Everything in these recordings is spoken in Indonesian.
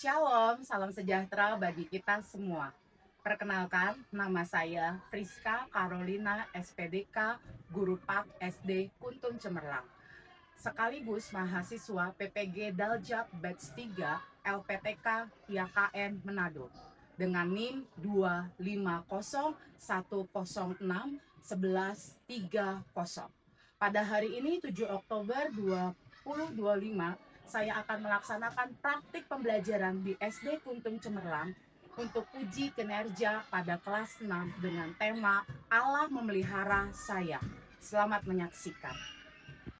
Shalom, salam sejahtera bagi kita semua. Perkenalkan, nama saya Friska Carolina SPDK, Guru Pak SD Kuntum Cemerlang. Sekaligus mahasiswa PPG Daljab Batch 3 LPTK YKN Manado dengan NIM 25010610130. Pada hari ini 7 Oktober 2025 saya akan melaksanakan praktik pembelajaran di SD Kuntum Cemerlang untuk uji kinerja pada kelas 6 dengan tema Allah memelihara saya. Selamat menyaksikan.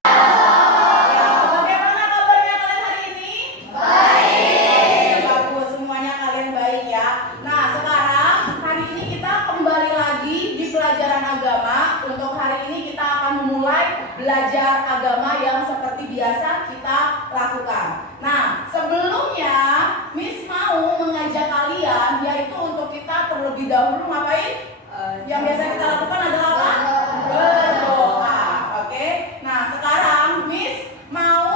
Bagaimana kabarnya kalian hari ini? Baik. Bagus, semuanya kalian baik ya. Nah, sekarang hari ini kita kembali lagi di pelajaran agama. Untuk hari ini kita akan memulai belajar agama yang seperti biasa kita lakukan. Nah, sebelumnya Miss mau mengajak kalian yaitu untuk kita terlebih dahulu ngapain? Yang biasa kita lakukan adalah apa? Berdoa. Oke. Nah, sekarang Miss mau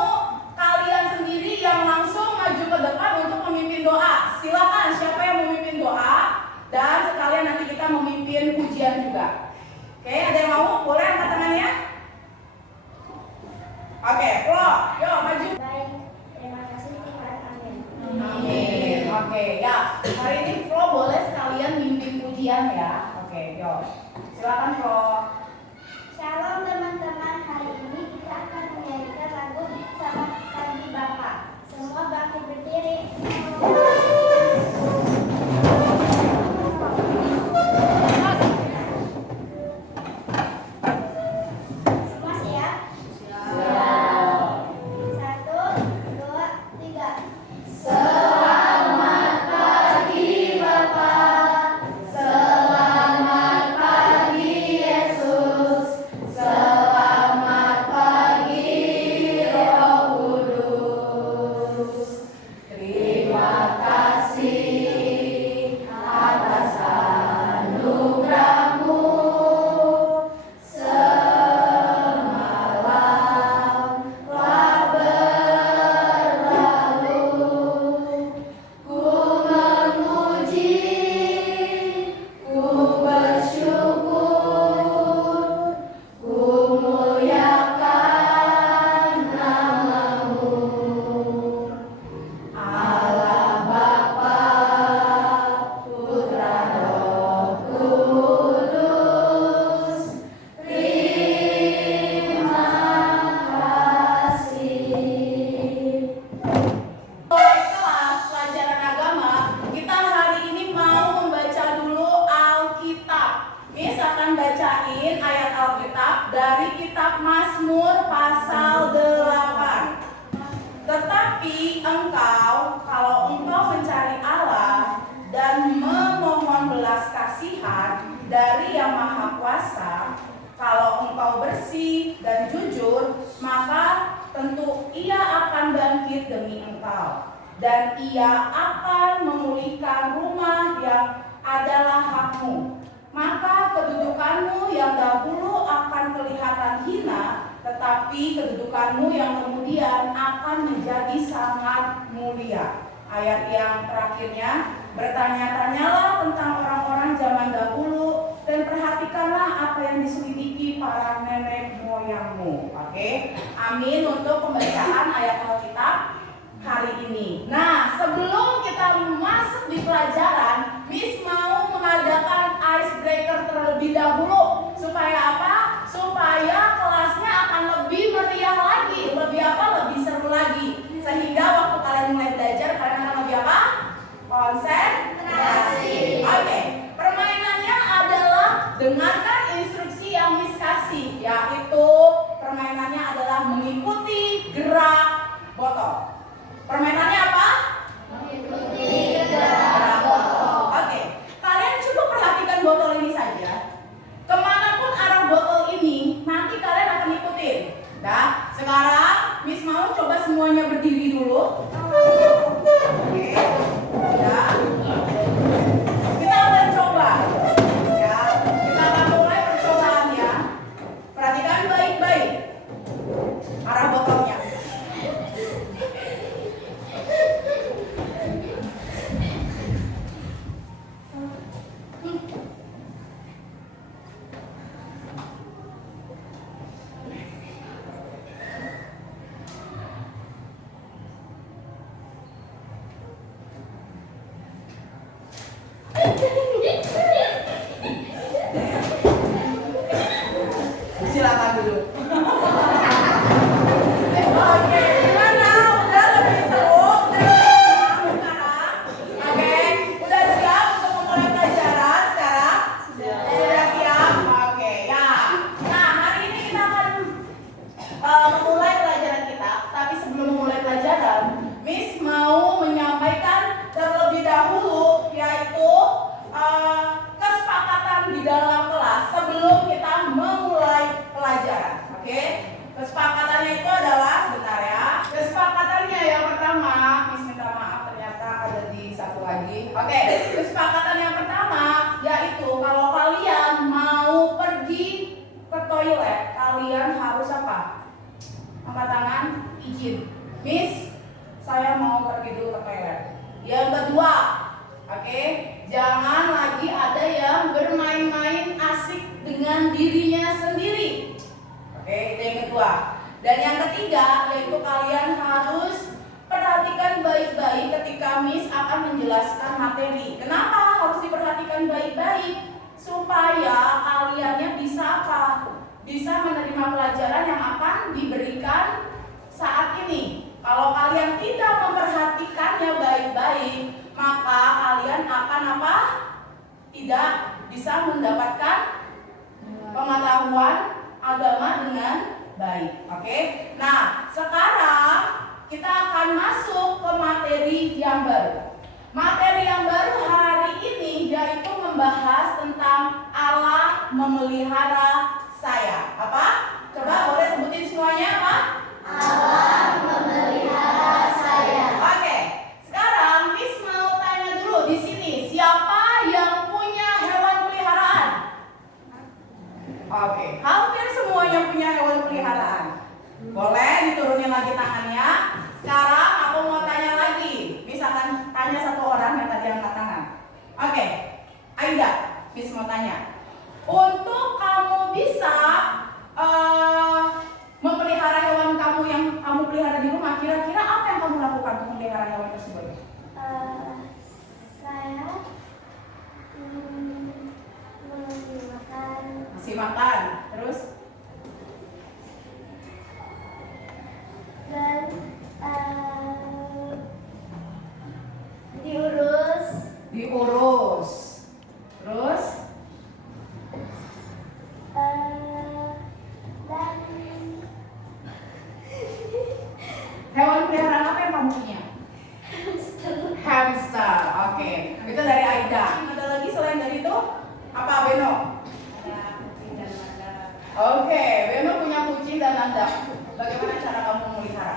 kalian sendiri yang langsung maju ke depan untuk memimpin doa. Silakan, siapa yang memimpin doa? Dan sekalian nanti kita memimpin ujian juga. Oke, ada yang mau? Boleh angkat tangannya? Oke, Flo, yuk maju. Baik, terima kasih Tuhan. Amin. Amin. Oke, ya. Hari ini Flo boleh sekalian mimpin ujian ya. Oke, yuk. Silakan Flo. Shalom teman-teman, hari ini kita akan menyanyikan lagu Selamat Pagi Bapak. Semua bangkit berdiri. Semua siap? Siap. 1, 2, 3. Selamat pagi Bapak. Selamat pagi Yesus. Selamat pagi Roh Kudus. Terima kasih atas anugerah-Mu. Semalam telah berlalu. Ku memuji, ku bersyukur, ku muliakan nama-Mu. Allah Bapa, Putra, Roh Kudus, terima kasih. Kelas pelajaran agama, kita hari ini mau membaca dulu Alkitab. Miss akan bacain ayat Alkitab dari kitab Mazmur pasal 8. Tetapi kalau engkau mencari Allah dan memohon belas kasihan dari Yang Maha Kuasa, kalau engkau bersih dan jujur, maka tentu Ia akan bangkit demi engkau, dan Ia akan memulihkan rumah yang adalah hakmu. Maka kedudukanmu yang dahulu akan kelihatan hina, tetapi kedudukanmu yang kemudian akan menjadi sangat mulia. Ayat yang terakhirnya, bertanya-tanyalah tentang orang-orang zaman dahulu dan perhatikanlah apa yang diselidiki para nenek moyangmu. Oke, amin untuk pembacaan ayat Alkitab hari ini. Nah, sebelum kita masuk di pelajaran, Miss mau mengadakan icebreaker terlebih dahulu. Supaya apa? Supaya kelasnya akan lebih meriah lagi, lebih seru lagi. Sehingga waktu kalian mulai belajar, kalian akan lebih apa? Konsentrasi. Oke, permainannya adalah dengarkan instruksi yang Miss kasih, yaitu permainannya adalah mengikuti gerak botol. Permainannya apa? Mengikuti Gerak botol. Silakan dulu. Oke, gimana? Udah lebih seru? Udah siap sekarang? Oke, udah siap untuk memulai pelajaran sekarang? Sudah siap? Oke, ya. Nah, hari ini kita akan memulai pelajaran kita. Tapi sebelum memulai pelajaran, Miss mau menyampaikan terlebih dahulu, yaitu kesepakatan di dalam kelas sebelum kita memulai pelajaran. Oke, kesepakatannya itu adalah, sebentar ya. Kesepakatannya yang pertama, Miss minta maaf ternyata ada di satu lagi. Oke, kesepakatan yang pertama yaitu kalau kalian mau pergi ke toilet, kalian harus apa? Angkat tangan, izin. Miss, saya mau pergi dulu ke toilet. Yang kedua, oke, jangan lagi ada yang bermain-main asik dengan dirinya sendiri. Oke, itu yang kedua. Dan yang ketiga, yaitu kalian harus perhatikan baik-baik ketika Miss akan menjelaskan materi. Kenapa harus diperhatikan baik-baik? Supaya kaliannya bisa apa? Bisa menerima pelajaran yang akan diberikan saat ini. Kalau kalian tidak memperhatikannya baik-baik, maka kalian akan apa? Tidak bisa mendapatkan pengetahuan agama dengan baik. Oke? Nah, sekarang kita akan masuk ke materi yang baru. Materi yang baru hari ini yaitu membahas tentang Allah memelihara saya. Apa? Coba boleh sebutin semuanya apa? Allah memelihara saya. Oke, sekarang Miss mau tanya dulu di sini, siapa yang punya hewan peliharaan? Oke, hampir semuanya punya hewan peliharaan. Boleh diturunin lagi tangannya. Sekarang aku mau tanya lagi. Miss akan tanya satu orang yang tadi angkat tangan. Oke, Aida, Miss mau tanya. Untuk kamu bisa memelihara hewan kamu yang kamu pelihara di rumah, kira-kira apa yang kamu lakukan untuk memelihara hewan tersebut? Saya mengasih makan. Masih makan, terus? Dan diurus. Diurus. Terus? Dan Hewan peliharaan apa yang kamu punya? Hamster. Oke, itu dari Aida. Ada lagi selain dari itu? Apa, Beno? Ada kucing dan ada Oke, Beno punya kucing dan ada. Bagaimana cara kamu memelihara?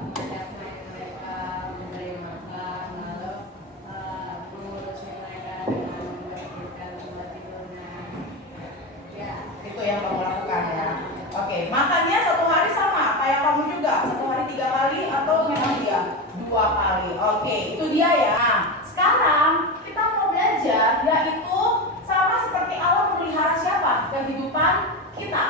mengajak mereka memberi makan, lalu mengurus mereka dengan membersihkan tempat tidurnya. Ya, Itu yang kamu lakukan ya. Oke, makannya satu hari sama kayak kamu juga, satu hari 3 kali atau memang dia 2 kali. Oke, itu dia ya. Nah, sekarang kita mau belajar yaitu sama seperti Allah memelihara siapa? Kehidupan kita.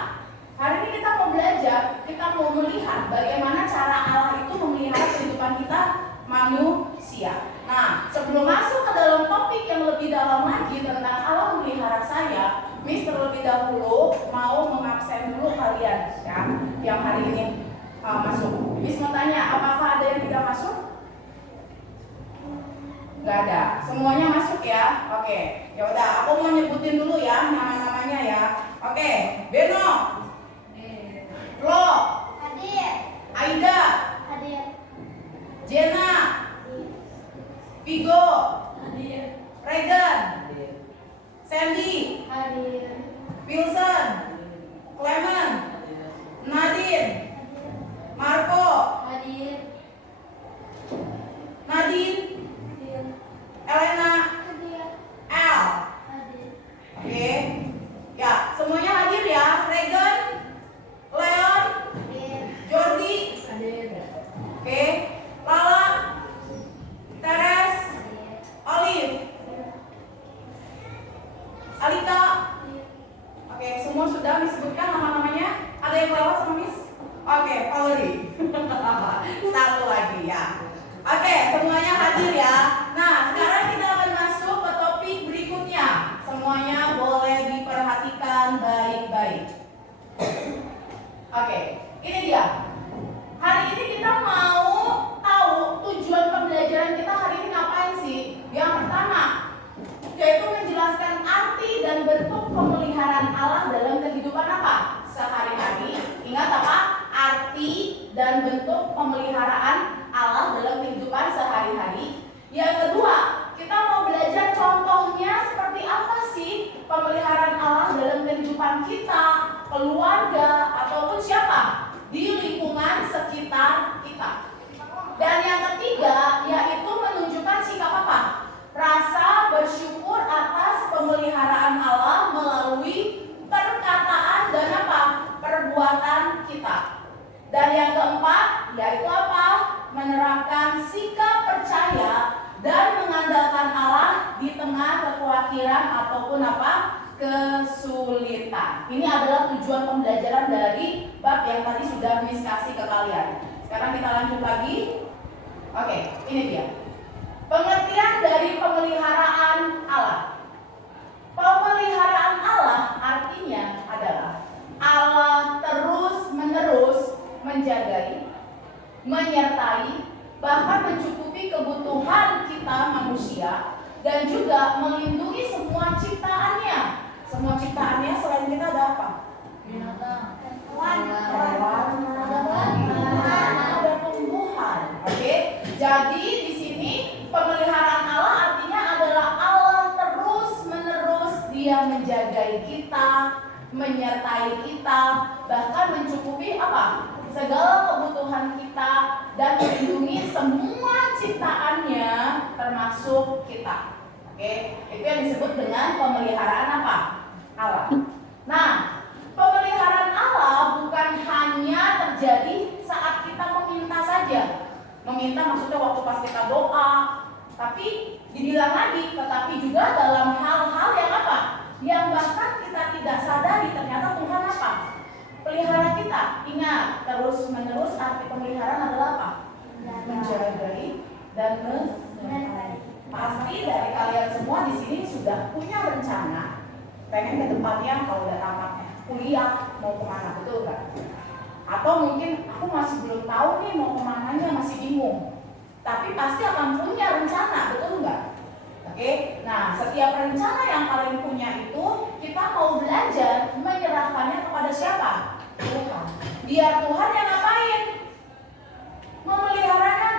Hari ini kita mau belajar, kita mau melihat bagaimana cara Allah itu memelihara kehidupan kita manusia. Nah, sebelum masuk ke dalam topik yang lebih dalam lagi tentang Allah memelihara saya, Miss terlebih dahulu mau mengabsen dulu kalian ya, yang hari ini masuk. Miss mau tanya, apakah ada yang tidak masuk? Nggak ada, semuanya masuk ya. Oke, ya udah, aku mau nyebutin dulu ya nama-namanya ya. Oke, Beno, Flo, hadir. Aida, Hadir. Jenna, Vigo, Regan, Sandy, Hadir. Wilson, Clement, Nadine, Marco, Hadir. Nadine, Hadir. Elena, Hadir. Al. Hadir. Oke, ya semuanya hadir ya. Regan, Leon, Hadir. Jordi, oke, Lala, Teres, Olive, Alika. Oke, semua sudah disebutkan nama-namanya. Ada yang lewat sama Miss? Oke, Valerie. Salah kekhawatiran ataupun apa? Kesulitan. Ini adalah tujuan pembelajaran dari bab yang tadi sudah Miss kasih ke kalian. Sekarang kita lanjut lagi. Oke, ini dia. Pengertian dari pemeliharaan Allah. Pemeliharaan Allah artinya adalah Allah terus-menerus menjagai, menyertai, bahkan mencukupi kebutuhan kita manusia dan juga melindungi semua ciptaannya. Semua ciptaannya selain kita ada apa? Binatang, ada tumbuhan. Oke, jadi di sini pemeliharaan Allah artinya adalah Allah terus-menerus dia menjagai kita, menyertai kita, bahkan mencukupi apa? Segala kebutuhan kita dan melindungi semua ciptaannya termasuk kita. Oke, itu yang disebut dengan pemeliharaan apa? Allah. Nah, pemeliharaan Allah bukan hanya terjadi saat kita meminta saja. Meminta maksudnya waktu pas kita doa, tapi dibilang lagi, tetapi juga dalam hal-hal yang apa? Yang bahkan kita tidak sadari ternyata Tuhan apa? Pelihara kita. Ingat, terus-menerus arti pemeliharaan adalah apa? Menjagai dan menyertai. Pasti dari kalian semua di sini sudah punya rencana pengen ke depannya kalau udah tamatnya kuliah mau kemana, betul kan? Atau mungkin aku masih belum tahu nih mau kemananya, masih bingung. Tapi pasti akan punya rencana, betul nggak? Oke, nah setiap rencana yang kalian punya itu kita mau belajar menyerahkannya kepada siapa? Tuhan. Biar Tuhan yang ngapain? Memeliharanya,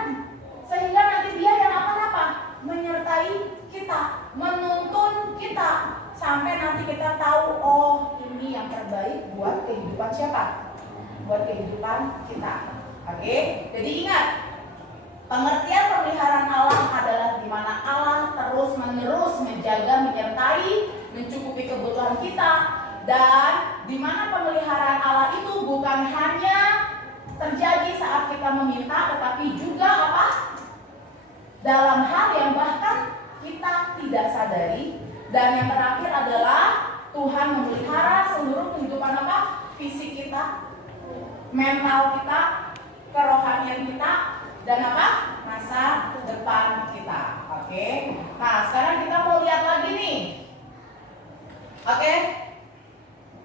sehingga nanti dia yang apa-apa menyertai kita, menuntun kita sampai nanti kita tahu, oh ini yang terbaik buat kehidupan siapa? Buat kehidupan kita. Oke, jadi ingat, pengertian pemeliharaan Allah adalah di mana Allah terus-menerus menjaga, menyertai, mencukupi kebutuhan kita, dan di mana pemeliharaan Allah itu bukan hanya terjadi saat kita meminta, tetapi juga apa? Dalam hal yang bahkan kita tidak sadari. Dan yang terakhir adalah Tuhan memelihara seluruh kehidupan apa? Fisik kita, mental kita, kerohanian kita, dan apa? Masa depan kita. Oke. Nah, sekarang kita mau lihat lagi nih. Oke.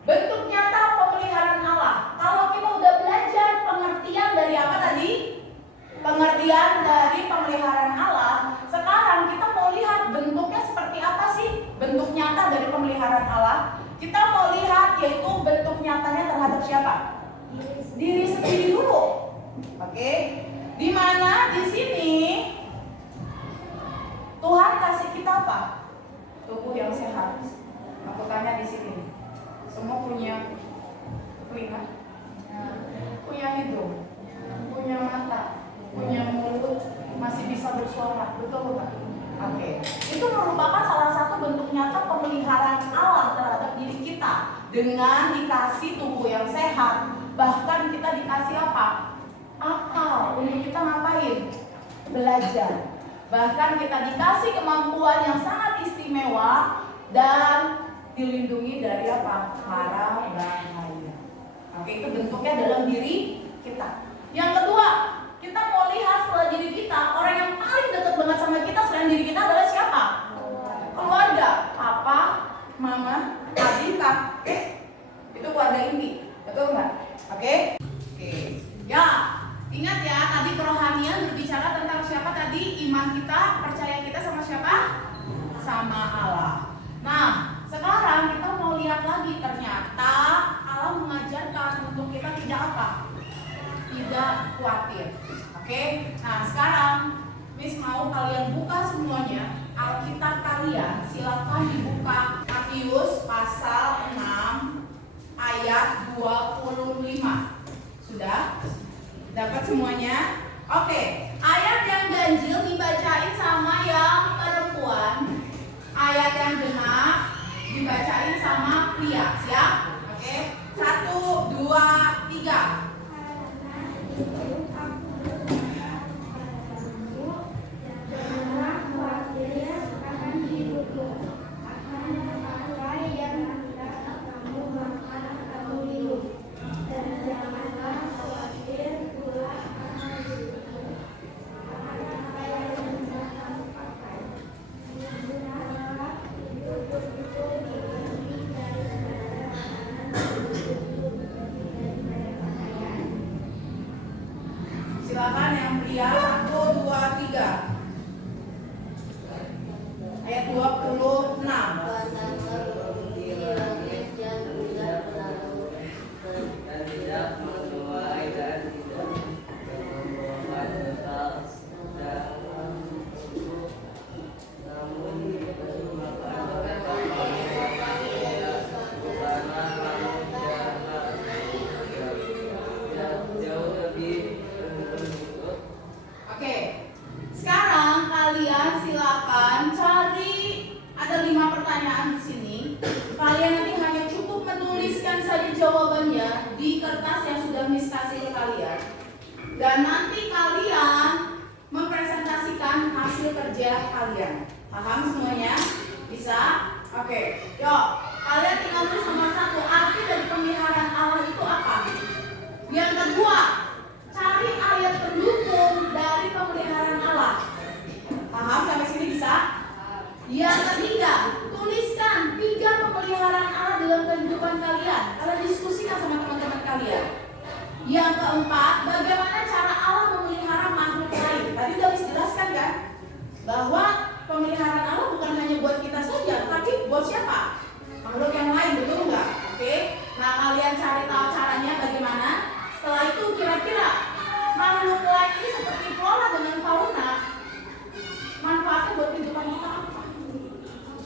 Bentuk nyata pemeliharaan Allah. Kalau kita udah belajar pengertian dari apa tadi? Pengertian dari pemeliharaan Allah. Sekarang kita mau lihat bentuknya seperti apa sih? Bentuk nyata dari pemeliharaan Allah. Kita mau lihat yaitu bentuk nyatanya terhadap siapa? Diri sendiri dulu. Oke. Di mana di sini Tuhan kasih kita apa? Tubuh yang sehat. Aku tanya di sini. Semua punya telinga, punya hidung, punya mata, punya mulut, masih bisa bersuara, betul bukan? Oke. Itu merupakan salah satu bentuk nyata pemeliharaan Allah terhadap diri kita dengan dikasih tubuh yang sehat. Bahkan kita dikasih apa? Akal untuk kita ngapain? Belajar. Bahkan kita dikasih kemampuan yang sangat istimewa dan dilindungi dari apa? Mara bahaya. Oke, itu bentuknya dalam diri kita. Yang kedua, kita mau lihat setelah diri kita, orang yang paling dekat banget sama kita selain diri kita adalah siapa? Keluarga. Papa, mama, adik, kakek. Itu keluarga inti. Betul nggak? Oke? Oke. Ya, ingat ya, tadi kerohanian berbicara tentang siapa tadi? Iman kita, percaya kita sama siapa? Sama Allah. Nah, sekarang kita mau lihat lagi, ternyata Allah mengajarkan untuk kita tidak apa? Tidak khawatir. Oke? Nah, sekarang Miss mau kalian buka semuanya Alkitab kalian, silakan dibuka Matius pasal 6 ayat 25. Sudah? Dapat semuanya? Oke, ayat yang ganjil dibacain sama yang perempuan, ayat yang genap dibacain sama pria. Siap? Oke, 1, 2, 3. Dan nanti kalian mempresentasikan hasil kerja kalian. Paham semuanya? Bisa? Oke, yuk. Kalian tinggal tulis nomor 1. Arti dari pemeliharaan Allah itu apa? Yang kedua, cari ayat pendukung dari pemeliharaan Allah. Paham sampai sini bisa? Yang ketiga, tuliskan 3 pemeliharaan Allah dalam kehidupan kalian. Kalian diskusikan sama teman-teman kalian. Yang keempat, bagaimana cara Allah memelihara makhluk lain. Tadi udah dijelaskan kan? Bahwa pemeliharaan Allah bukan hanya buat kita saja, tapi buat siapa? Makhluk yang lain, betul nggak? Oke. Nah, kalian cari tahu caranya bagaimana. Setelah itu kira-kira makhluk lain ini seperti flora dengan fauna, manfaatnya buat kehidupan kita apa?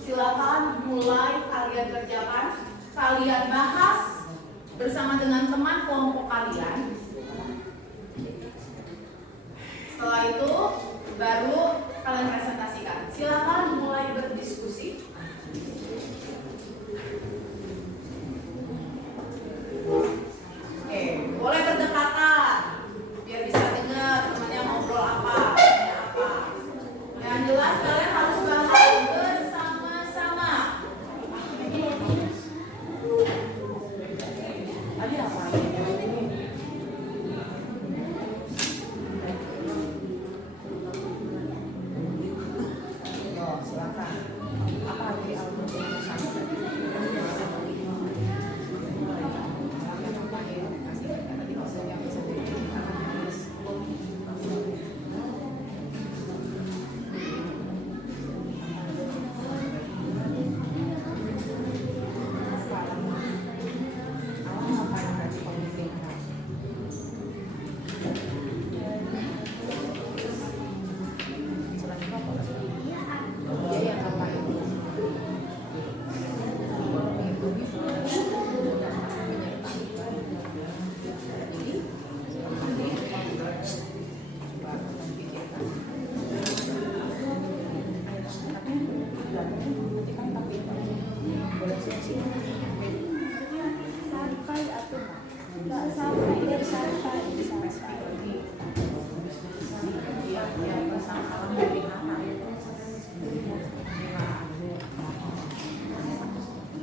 Silakan mulai kalian kerjakan, kalian bahas bersama dengan teman kelompok kalian. Setelah itu baru kalian presentasikan. Silakan mulai berdiskusi. Oke, boleh berdekatan biar bisa dengar temannya ngobrol apa, tanya apa. Yang jelas kalian harus bahas bersama-sama. Tadi apa? Yo, silakan. Apa arti Al-Quran?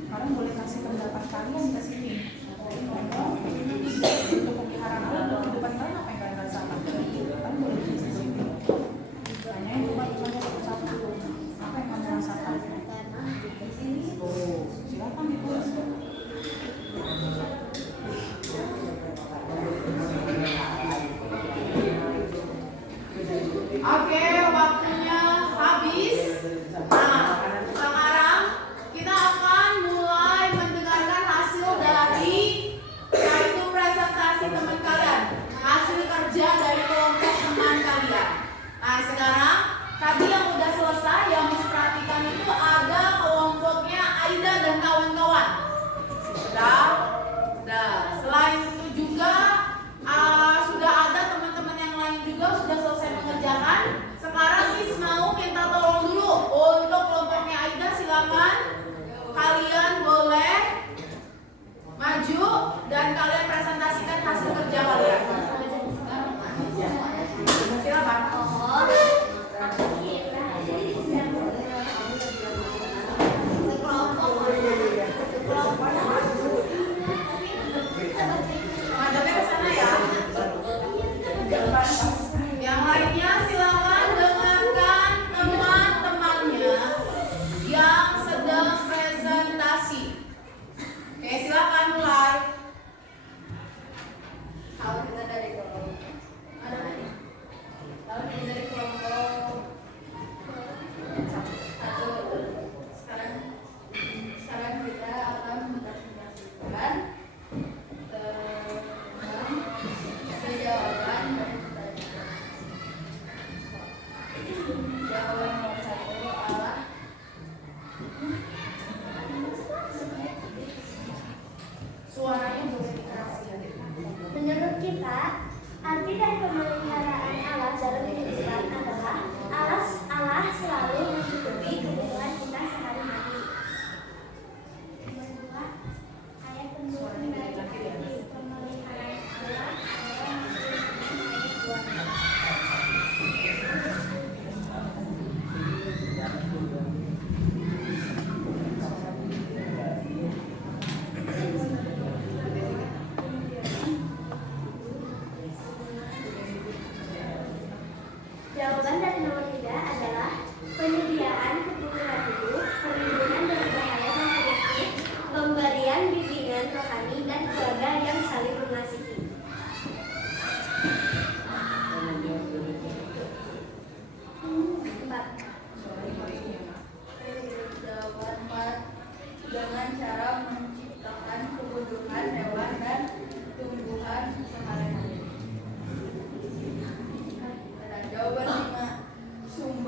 Kalian boleh kasih pendapat kalian ke sini. Untuk pemeliharaan Allah dalam kehidupan kalian apa yang kalian rasakan? Kalian boleh tulis di sini. Tanyain cuma satu-satu. Apa yang kamu rasakan? Oh, silakan ditulis. Oke, waktunya habis. Nah, sekarang kita akan mulai mendengarkan hasil dari yaitu presentasi teman kalian, hasil kerja dari kelompok teman kalian. Nah, sekarang tadi yang udah selesai yang Miss perhatikan itu ada kelompoknya Aida dan kawan-kawan. Sudah. Selain itu juga sudah ada teman-teman yang lain juga sudah selesai mengerjakan. Sekarang Miss mau minta tolong dulu untuk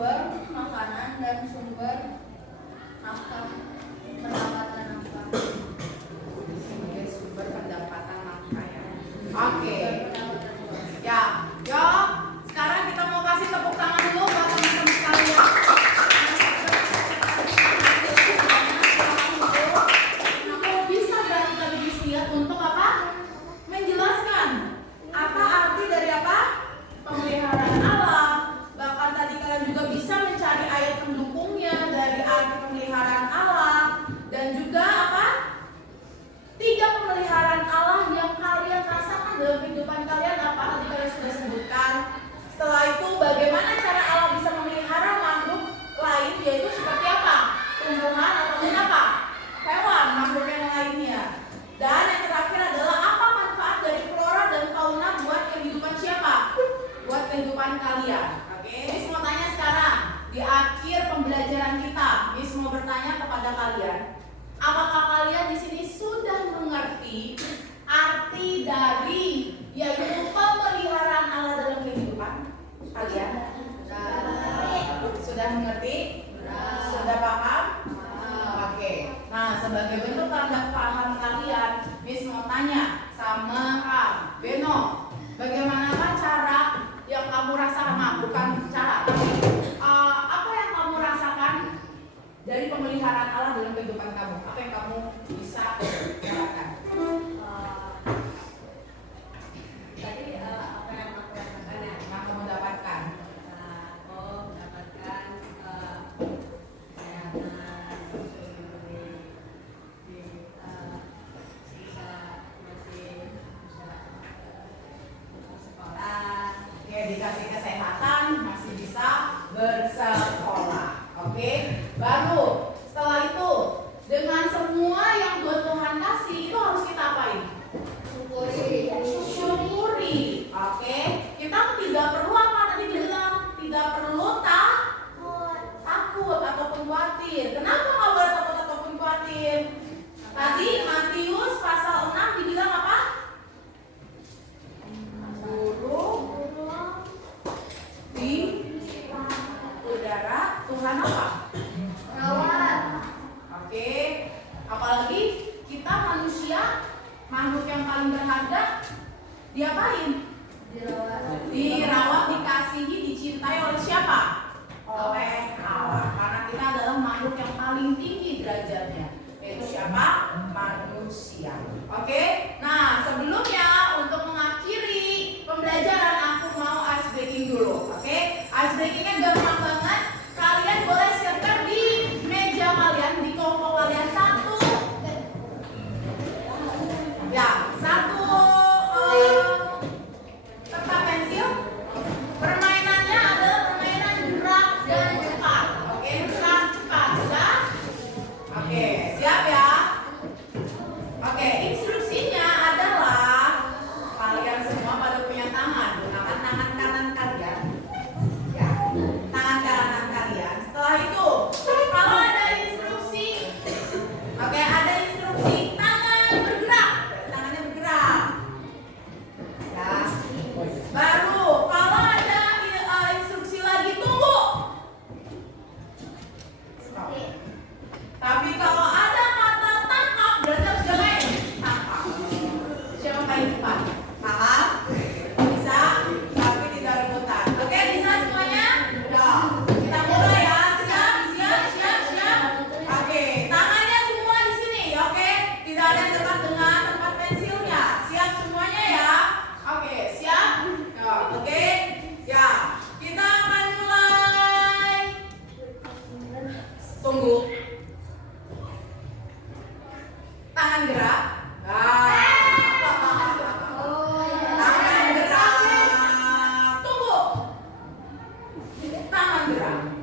sumber makanan dan sumber nafkah, pendapatan nafkah. Sebagai sumber pendapatan nafkah ya. Oke. Ya, yo. Sekarang kita mau kasih tepuk tangan dulu buat teman-teman sekalian. Nah, bisa dari tadi lihat untuk apa? Menjelaskan apa arti dari apa? Pemeliharaan Allah. Bahkan tadi kalian juga bisa mencari ayat pendukungnya dari arti pemeliharaan Allah dan juga apa? 3 pemeliharaan Allah yang kalian rasakan dalam kehidupan kalian apa tadi kalian sudah sebutkan. Setelah itu bagaimana cara Allah bisa memelihara makhluk lain, yaitu seperti apa? Tumbuhan ataupun apa? Hewan, makhluk yang lainnya. Dan yang terakhir adalah apa manfaat dari flora dan fauna buat kehidupan siapa? Buat kehidupan kalian. Oke, Miss mau tanya sekarang di akhir pembelajaran kita, Miss mau bertanya kepada kalian, apakah kalian di sini sudah mengerti arti dari yaitu pemeliharaan Allah dalam kehidupan kalian? Sudah mengerti? Sudah paham? Oke. Nah, sebagai bentuk tanda paham kalian, Miss mau tanya sama Kak Beno, bagaimanakah cara yang kamu rasakan? Nah, bukan cara, tapi apa yang kamu rasakan dari pemeliharaan Allah dalam kehidupan kamu? Apa yang kamu bisa dapatkan? Tadi apa yang aku rasakan ya? Yang kamu dapatkan? Aku mendapatkan kesehatan, bisa sekolah. Oke, dikasih kesehatan, masih bisa bersekolah. Oke, baru setelah itu dengan semua yang Tuhan kasih itu harus kita apain? Syukuri. Oke, kita tidak perlu apa tadi bilang, tidak perlu takut ataupun khawatir. Kenapa nggak boleh takut ataupun khawatir? Tadi Matius pasal 6 dibilang apa? Burung di udara Tuhan apa? Rawat. Oke, apalagi kita manusia, makhluk yang paling berharga, diapain? Dirawat, dikasihi, dicintai oleh siapa? Oleh Allah. Karena kita adalah makhluk yang paling tinggi derajatnya, yaitu siapa? Manusia. Oke, nah sebelumnya untuk mengakhiri pembelajaran aku mau ice breaking dulu. Oke, ice breakingnya gampang banget. Kalian boleh siapkan di meja kalian, di kelompok kalian satu. Ya, satu kertas pensil. Permainannya adalah permainan gerak dan cepat. Oke, gerak cepat. Sudah? Oke, siap ya? Oke, instruksinya adalah kalian semua pada punya tangan. Gunakan tangan kanan kalian. Ya, tangan kanan kalian. Setelah itu, kalau ada instruksi, oke, ada instruksi tangan bergerak, tangannya bergerak. Ya, baru kalau ada instruksi lagi tunggu. Stop. Tapi kalau ada kata tangkap, berarti harus diapain? Tangkap. Siapa paling cepat? Paham? Bisa, tapi tidak rebutan. Oke, bisa semuanya? Udah. Kita mulai ya. Siap, siap, siap, siap. Oke, tangannya semua di sini, oke? Tidak ada yang dekat dengan tempat pensilnya. Siap semuanya ya? Oke, siap? Ya, oke. Ya, kita akan mulai. Tunggu. Tangan gerak. Tangan gerak. Tunggu. Tangan gerak.